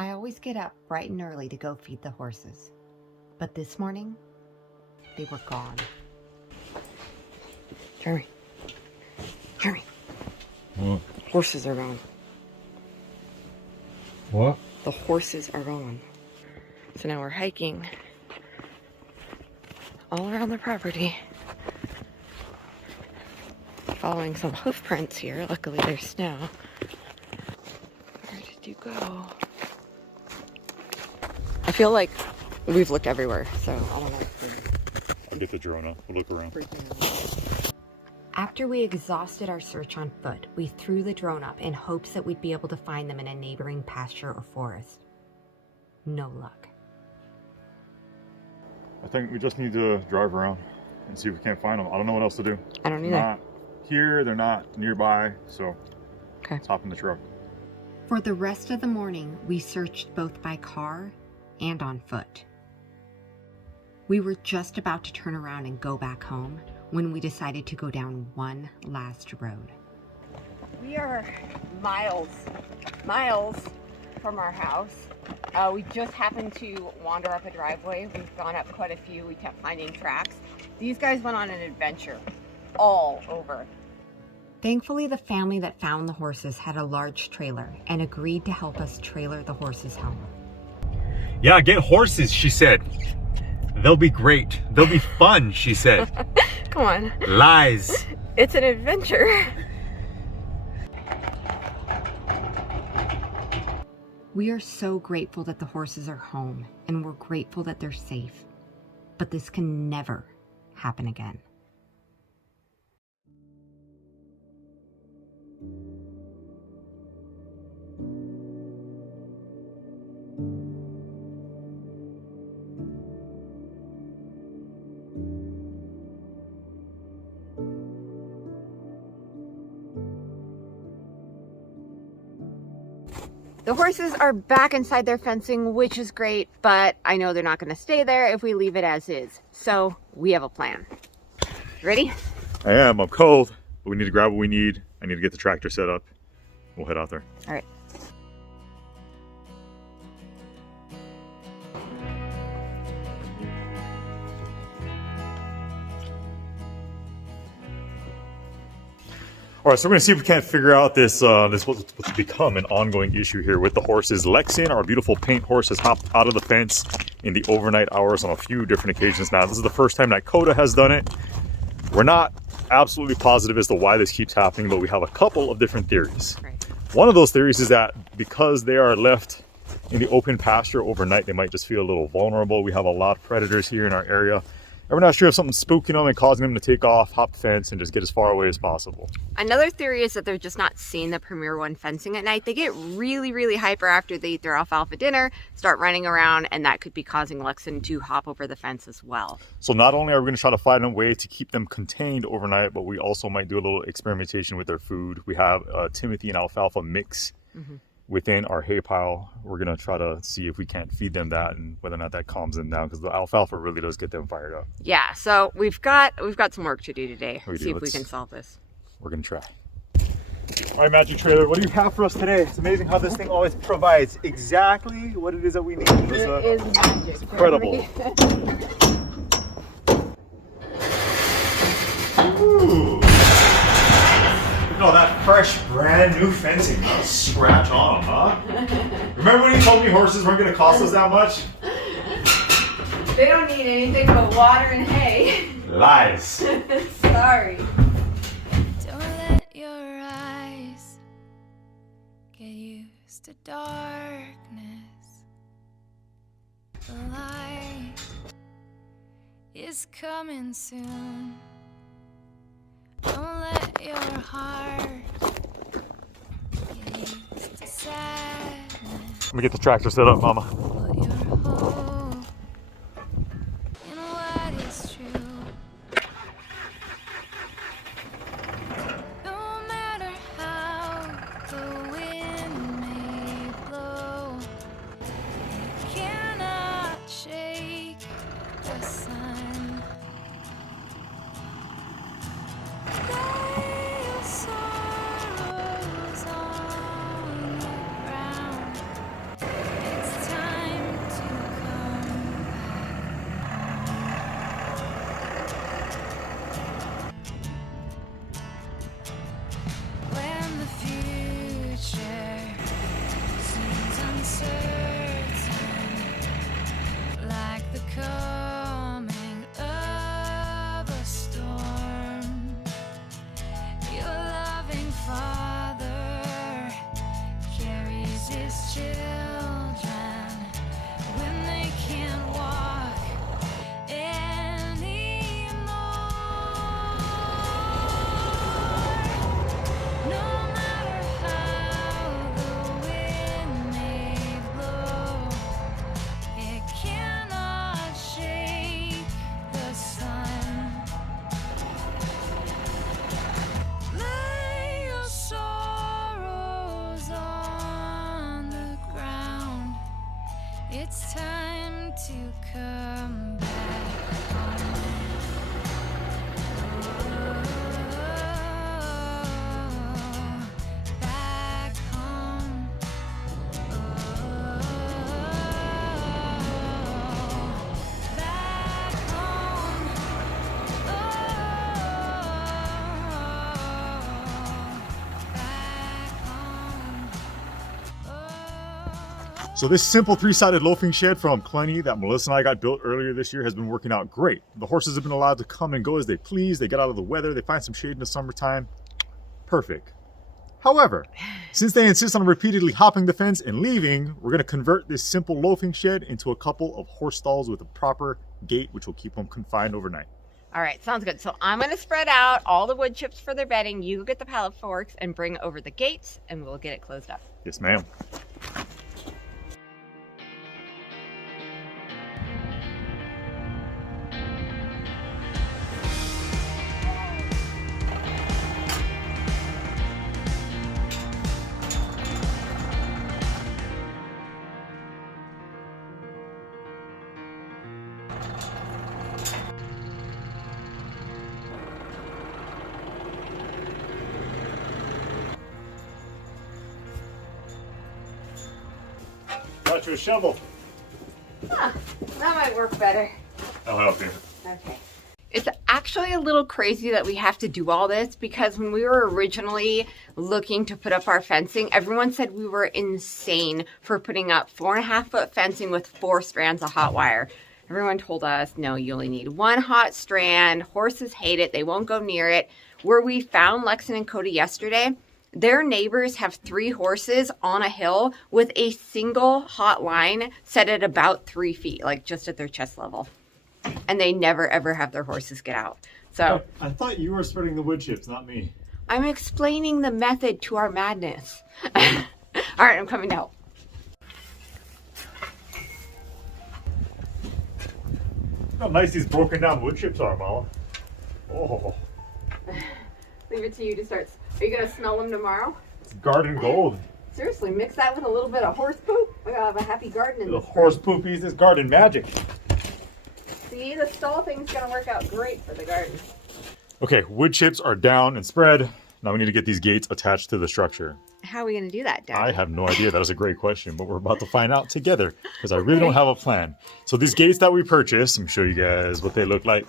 I always get up bright and early to go feed the horses, but this morning, they were gone. Jeremy. What? Horses are gone. What? The horses are gone. So now we're hiking all around the property, following some hoof prints here. Luckily there's snow. Where did you go? I feel like we've looked everywhere, so I don't know. I'll get the drone up. We'll look around. After we exhausted our search on foot, we threw the drone up in hopes that we'd be able to find them in a neighboring pasture or forest. No luck. I think we just need to drive around and see if we can't find them. I don't know what else to do. I don't either. They're not here, they're not nearby, so Okay. let's hop in the truck. For the rest of the morning, we searched both by car and on foot. We were just about to turn around and go back home when we decided to go down one last road. We are miles from our house. We just happened to wander up a driveway. We've gone up quite a few. We kept finding tracks. These guys went on an adventure all over. Thankfully, the family that found the horses had a large trailer and agreed to help us trailer the horses home. Yeah, get horses, she said. They'll be great. They'll be fun, she said. Come on. Lies. It's an adventure. We are so grateful that the horses are home, and we're grateful that they're safe. But this can never happen again. The horses are back inside their fencing, which is great, but I know they're not going to stay there if we leave it as is. So we have a plan. Ready? I am. I'm cold, but we need to grab what we need. I need to get the tractor set up. We'll head out there. All right. All right, so we're gonna see if we can't figure out this what's become an ongoing issue here with the horses. Lexin, our beautiful paint horse, has hopped out of the fence in the overnight hours on a few different occasions now. This is the first time that Coda has done it. We're not absolutely positive as to why this keeps happening, but we have a couple of different theories. Right. One of those theories is that because they are left in the open pasture overnight, they might just feel a little vulnerable. We have a lot of predators here in our area. And we're not sure if something's spooking them and causing them to take off, hop the fence, and just get as far away as possible. Another theory is that they're just not seeing the Premier One fencing at night. They get really, really hyper after they eat their alfalfa dinner, start running around, and that could be causing Lexin to hop over the fence as well. So not only are we going to try to find a way to keep them contained overnight, but we also might do a little experimentation with their food. We have a Timothy and alfalfa mix within our hay pile. We're going to try to see if we can't feed them that and whether or not that calms them down, because the alfalfa really does get them fired up. Yeah, so we've got some work to do today. See if we can solve this. We're going to try. All right, Magic Trailer, what do you have for us today? It's amazing how this thing always provides exactly what it is that we need. It is magic. It's incredible. Ooh. No, that fresh, brand new fencing, not a scratch on them, huh? Remember when you told me horses weren't going to cost us that much? They don't need anything but water and hay. Lies. Sorry. Don't let your eyes get used to darkness. The light is coming soon. Don't let your heart get used to sadness. Let me get the tractor set up, Mama. Put your hope in what is true. No matter how the wind may blow, you cannot shake the sun. Lay your sorrows on the ground. to come back home. Back home. Back home. So this simple 3-sided loafing shed from Clenny that Melissa and I got built earlier this year has been working out great. The horses have been allowed to come and go as they please. They get out of the weather. They find some shade in the summertime. Perfect. However, since they insist on repeatedly hopping the fence and leaving, we're going to convert this simple loafing shed into a couple of horse stalls with a proper gate, which will keep them confined overnight. All right, sounds good. So I'm going to spread out all the wood chips for their bedding. You get the pallet forks and bring over the gates, and we'll get it closed up. Yes, ma'am. Got you a shovel. Huh, that might work better. I'll help you. Okay. It's actually a little crazy that we have to do all this because when we were originally looking to put up our fencing, everyone said we were insane for putting up 4.5-foot fencing with 4 strands of hot wire. Everyone told us, no, you only need 1 hot strand. Horses hate it. They won't go near it. Where we found Lexon and Cody yesterday, their neighbors have 3 horses on a hill with a single hot line set at about 3 feet, like just at their chest level. And they never ever have their horses get out. So I thought you were spreading the wood chips, not me. I'm explaining the method to our madness. All right, I'm coming to help. How nice these broken down wood chips are, Mala. Oh, Leave it to you to start. Are you gonna smell them tomorrow? it's garden gold. Seriously, mix that with a little bit of horse poop. We're gonna have a happy garden in The this. horse poopies is garden magic. See, the stall thing's gonna work out great for the garden. Okay, wood chips are down and spread. Now we need to get these gates attached to the structure. How are we gonna do that, Dad? I have no idea. That is a great question, but we're about to find out together because I really don't have a plan. So these gates that we purchased, let me show you guys what they look like.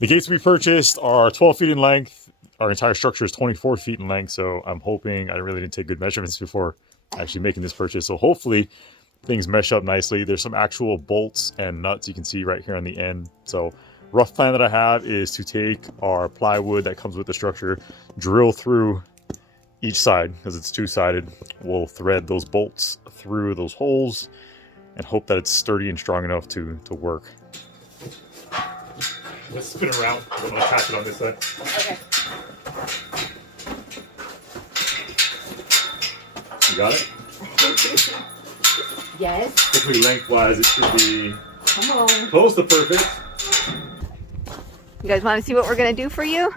The gates we purchased are 12 feet in length. Our entire structure is 24 feet in length, so I'm hoping I really didn't take good measurements before actually making this purchase. So hopefully things mesh up nicely. There's some actual bolts and nuts you can see right here on the end. So rough plan that I have is to take our plywood that comes with the structure, drill through each side because it's 2-sided. We'll thread those bolts through those holes and hope that it's sturdy and strong enough to work. Let's spin it around. I'm going to attach it on this side. Okay. You got it? Yes. Hopefully lengthwise it should be Come on. close to perfect. You guys want to see what we're gonna do for you?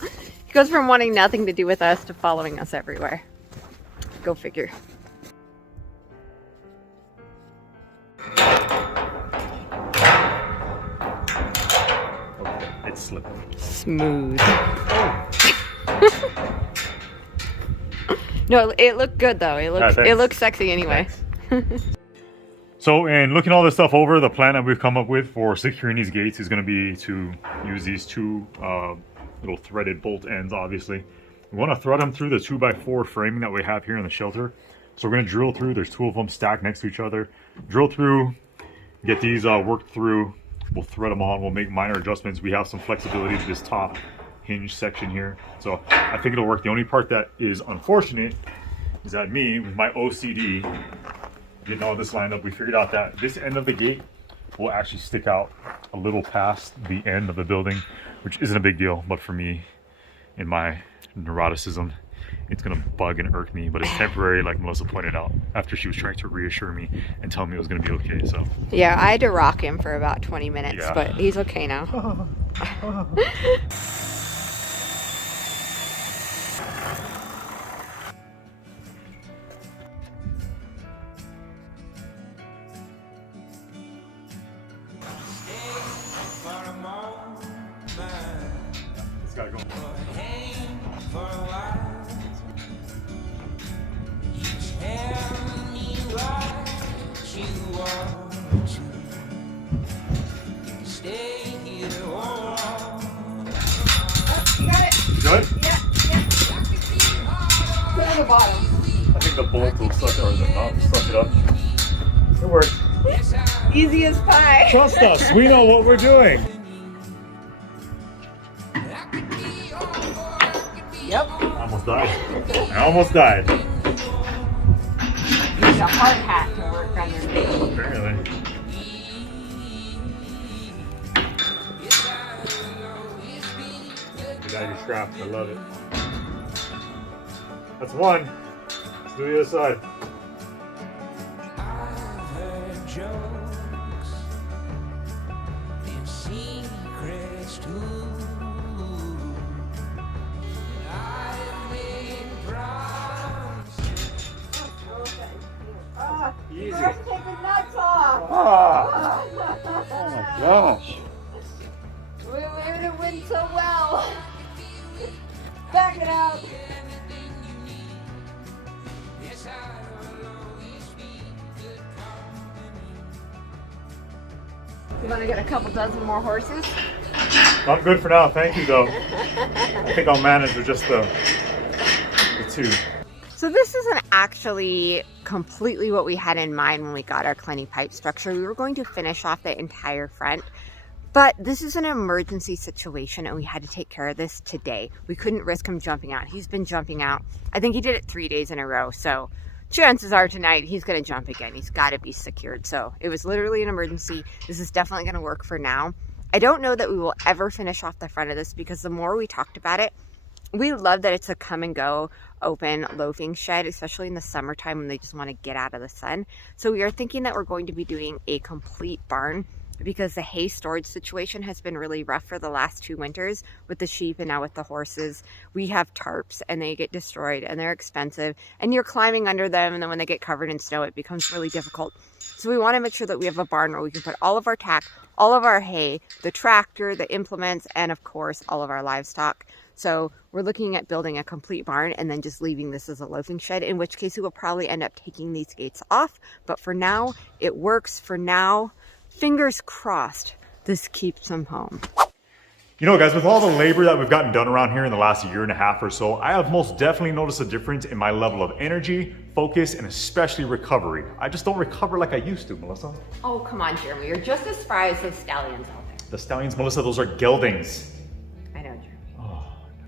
He goes from wanting nothing to do with us to following us everywhere. Go figure. Okay, it's slipping. Smooth. No, it looked good though. It looked sexy anyway. So in looking all this stuff over, the plan that we've come up with for securing these gates is going to be to use these 2 little threaded bolt ends, obviously. We want to thread them through the 2x4 framing that we have here in the shelter. So we're going to drill through. There's 2 of them stacked next to each other. Drill through, get these worked through. We'll thread them on. We'll make minor adjustments. We have some flexibility to this top hinge section here. So I think it'll work. The only part that is unfortunate is that me, with my OCD, getting all this lined up, we figured out that this end of the gate will actually stick out a little past the end of the building, which isn't a big deal, but for me, in my neuroticism, it's gonna bug and irk me, but it's temporary, like Melissa pointed out, after she was trying to reassure me and tell me it was gonna be okay. So Yeah, I had to rock him for about 20 minutes, Yeah. but he's okay now. Good? Yep. Put it on the bottom. I think the bolt will suck it, or the knot will suck it up. It worked. Easy as pie. Trust us, we know what we're doing. Yep. I almost died. I almost died. Use a hard hat to work on your face. Apparently. You got your straps, I love it. That's one. Let's do the other side. Easy. First, take the nuts off. Ah. Oh my gosh. We learned it went so well. Back it out. You want to get a couple dozen more horses? I'm good for now, thank you though. I think I'll manage with just the two. So this isn't actually completely what we had in mind when we got our cleaning pipe structure. We were going to finish off the entire front, but this is an emergency situation and we had to take care of this today. We couldn't risk him jumping out. He's been jumping out. I think he did it 3 days in a row. So chances are tonight he's going to jump again. He's got to be secured. So it was literally an emergency. This is definitely going to work for now. I don't know that we will ever finish off the front of this because the more we talked about it, we love that it's a come and go open loafing shed, especially in the summertime when they just want to get out of the sun. So we are thinking that we're going to be doing a complete barn because the hay storage situation has been really rough for the last 2 winters with the sheep and now with the horses. We have tarps and they get destroyed and they're expensive and you're climbing under them, and then when they get covered in snow it becomes really difficult. So we want to make sure that we have a barn where we can put all of our tack, all of our hay, the tractor, the implements, and of course all of our livestock. So we're looking at building a complete barn and then just leaving this as a loafing shed, in which case we will probably end up taking these gates off. But for now, it works. For now, fingers crossed, this keeps them home. You know, guys, with all the labor that we've gotten done around here in the last 1.5 years or so, I have most definitely noticed a difference in my level of energy, focus, and especially recovery. I just don't recover like I used to, Melissa. Oh, come on, Jeremy. You're just as spry as those stallions out there. The stallions, Melissa, those are geldings. I know, Jeremy.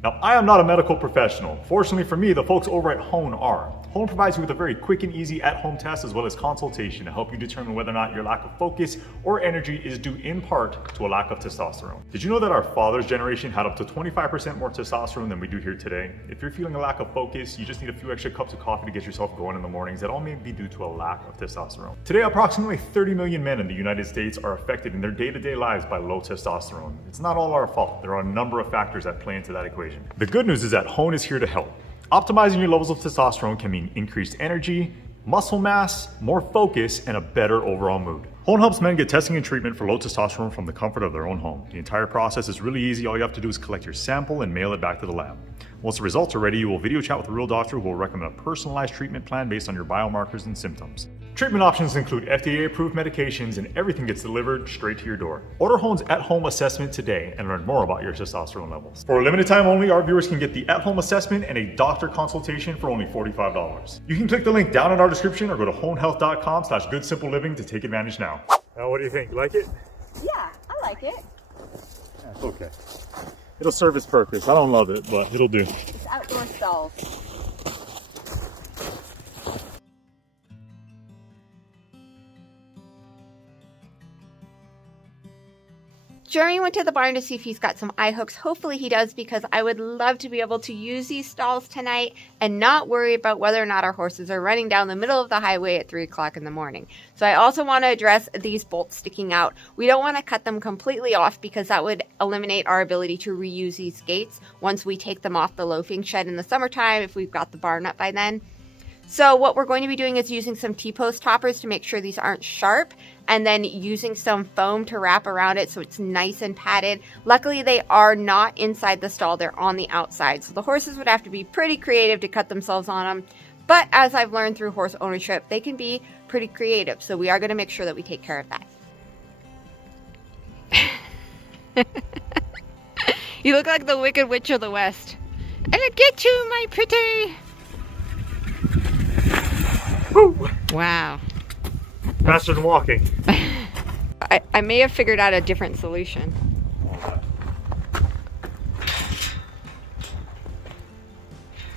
Now, I am not a medical professional. Fortunately for me, the folks over at Hone are. Hone provides you with a very quick and easy at-home test as well as consultation to help you determine whether or not your lack of focus or energy is due in part to a lack of testosterone. Did you know that our father's generation had up to 25% more testosterone than we do here today? If you're feeling a lack of focus, you just need a few extra cups of coffee to get yourself going in the mornings. That all may be due to a lack of testosterone. Today, approximately 30 million men in the United States are affected in their day-to-day lives by low testosterone. It's not all our fault. There are a number of factors that play into that equation. The good news is that Hone is here to help. Optimizing your levels of testosterone can mean increased energy, muscle mass, more focus, and a better overall mood. Hone helps men get testing and treatment for low testosterone from the comfort of their own home. The entire process is really easy. All you have to do is collect your sample and mail it back to the lab. Once the results are ready, you will video chat with a real doctor who will recommend a personalized treatment plan based on your biomarkers and symptoms. Treatment options include FDA-approved medications, and everything gets delivered straight to your door. Order Hone's at-home assessment today and learn more about your testosterone levels. For a limited time only, our viewers can get the at-home assessment and a doctor consultation for only $45. You can click the link down in our description or go to honehealth.com/goodsimpleliving to take advantage now. Now, what do you think? You like it? Yeah, I like it. Yeah, it's okay. It'll serve its purpose. I don't love it, but it'll do. It's outdoor stalls. Jeremy went to the barn to see if he's got some eye hooks. Hopefully he does, because I would love to be able to use these stalls tonight and not worry about whether or not our horses are running down the middle of the highway at 3 o'clock in the morning. So I also want to address these bolts sticking out. We don't want to cut them completely off because that would eliminate our ability to reuse these gates once we take them off the loafing shed in the summertime, if we've got the barn up by then. So what we're going to be doing is using some T-post toppers to make sure these aren't sharp, and then using some foam to wrap around it so it's nice and padded. Luckily, they are not inside the stall, they're on the outside. So the horses would have to be pretty creative to cut themselves on them. But as I've learned through horse ownership, they can be pretty creative. So we are going to make sure that we take care of that. You look like the Wicked Witch of the West. I'll get you, my pretty. Woo! Wow. Faster than walking. I may have figured out a different solution.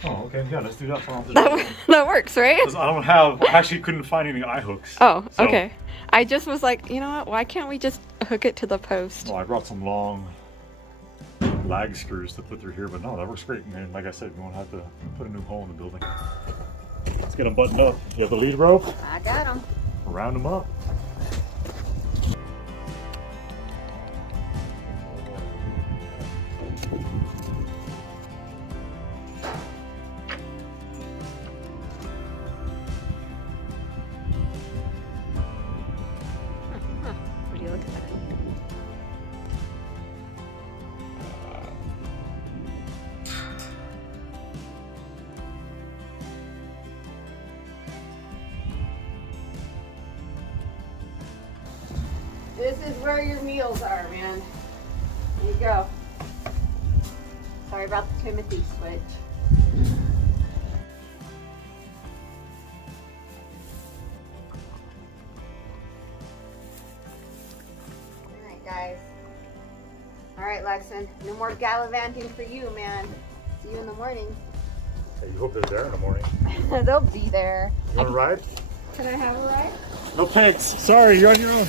Oh, okay. Yeah, let's do that for That works, right? I actually couldn't find any eye hooks. Oh, So- okay. I just was like, you know what? Why can't we just hook it to the post? Well, I brought some long lag screws to put through here, but no, that works great. And like I said, we won't have to put a new hole in the building. Let's get them buttoned up. You have the lead rope? I got them. Round them up. What do you look at that? This is where your meals are, man. There you go. Sorry about the Timothy switch. Alright, guys. Alright, Lexon. No more gallivanting for you, man. See you in the morning. Hey, you hope they're there in the morning. They'll be there. You want to ride? Can I have a ride? No pegs. Sorry, you're on your own.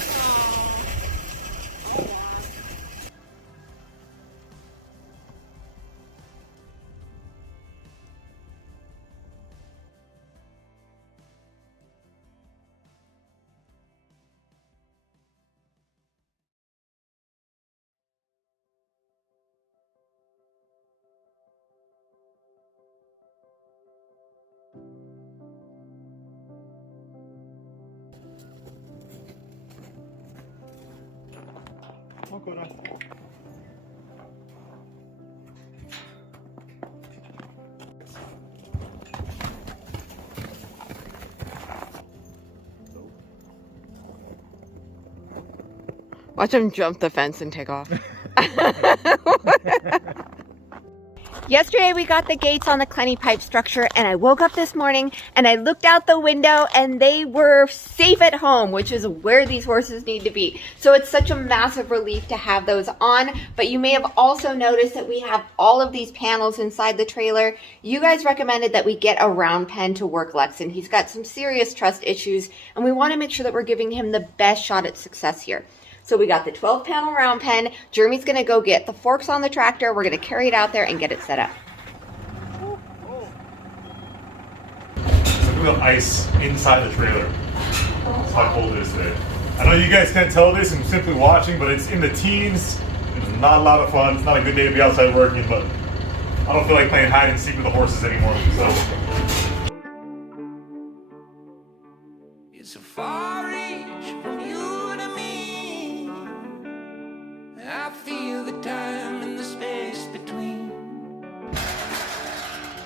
Oh, go down. Watch him jump the fence and take off. Yesterday we got the gates on the Clenny pipe structure, and I woke up this morning and I looked out the window and they were safe at home, which is where these horses need to be. So it's such a massive relief to have those on. But you may have also noticed that we have all of these panels inside the trailer. You guys recommended that we get a round pen to work Lexon. He's got some serious trust issues and we want to make sure that we're giving him the best shot at success here. So we got the 12 panel round pen. Jeremy's gonna go get the forks on the tractor. We're gonna carry it out there and get it set up. Look at the ice inside the trailer. That's how cold it is today. I know you guys can't tell this and simply watching, but it's in the teens. It's not a lot of fun. It's not a good day to be outside working, but I don't feel like playing hide and seek with the horses anymore. So. It's a far reach from you to me. I feel the time and the space between.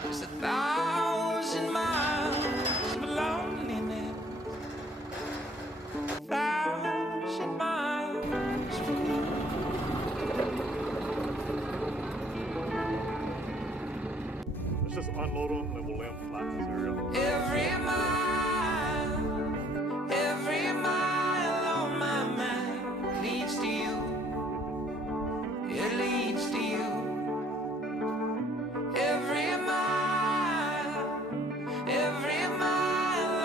There's 1,000 miles of loneliness. 1,000 miles from you. Let's just unload them and we'll lay them flat in this area. Every mile on my mind leads to you. It leads to you. Every mile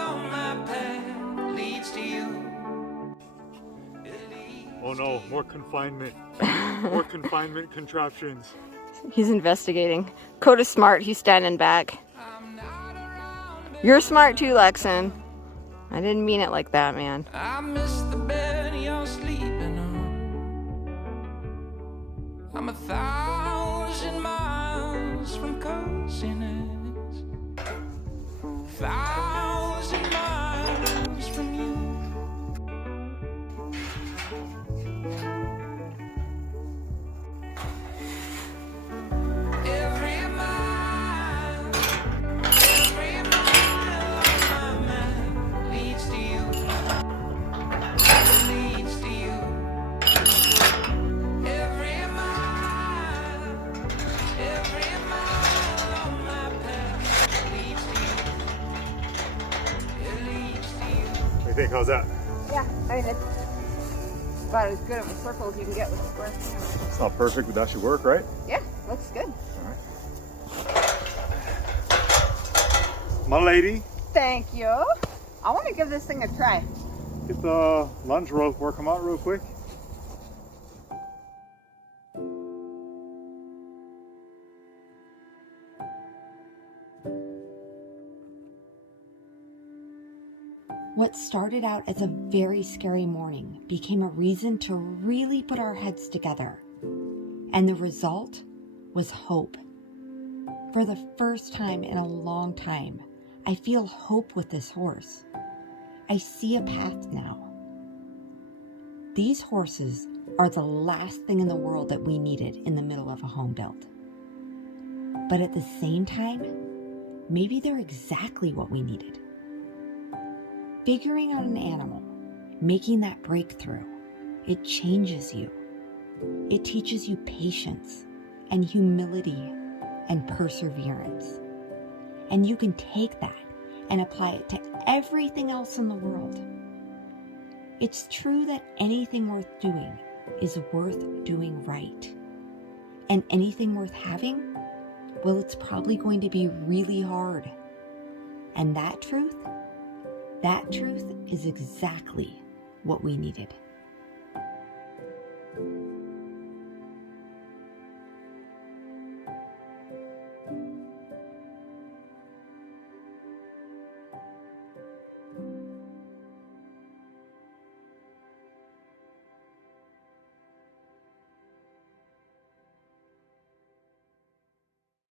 on my path leads to you. Oh no, more confinement. More confinement contraptions. He's investigating. Coda's smart. He's standing back. You're smart too, Lexon. I didn't mean it like that, man. I miss the bed you're sleeping on. I'm 1,000 miles from coziness. 1,000 miles from you. Every mile on my mind leads to you. It leads to you. Every mile you think? How's that? Yeah, I mean, it's about as good of a circle as you can get with a square. It's not perfect, but that should work, right? Yeah, looks good. My lady, Thank you. I want to give this thing a try. get the lunge rope work them out real quick. What started out as a very scary morning became a reason to really put our heads together. And the result was hope. For the first time in a long time, I feel hope with this horse. I see a path now. These horses are the last thing in the world that we needed in the middle of a home build. But at the same time, maybe they're exactly what we needed. Figuring out an animal, making that breakthrough, it changes you. It teaches you patience and humility and perseverance. And you can take that and apply it to everything else in the world. It's true that anything worth doing is worth doing right. And anything worth having, well, it's probably going to be really hard. And that truth is exactly what we needed.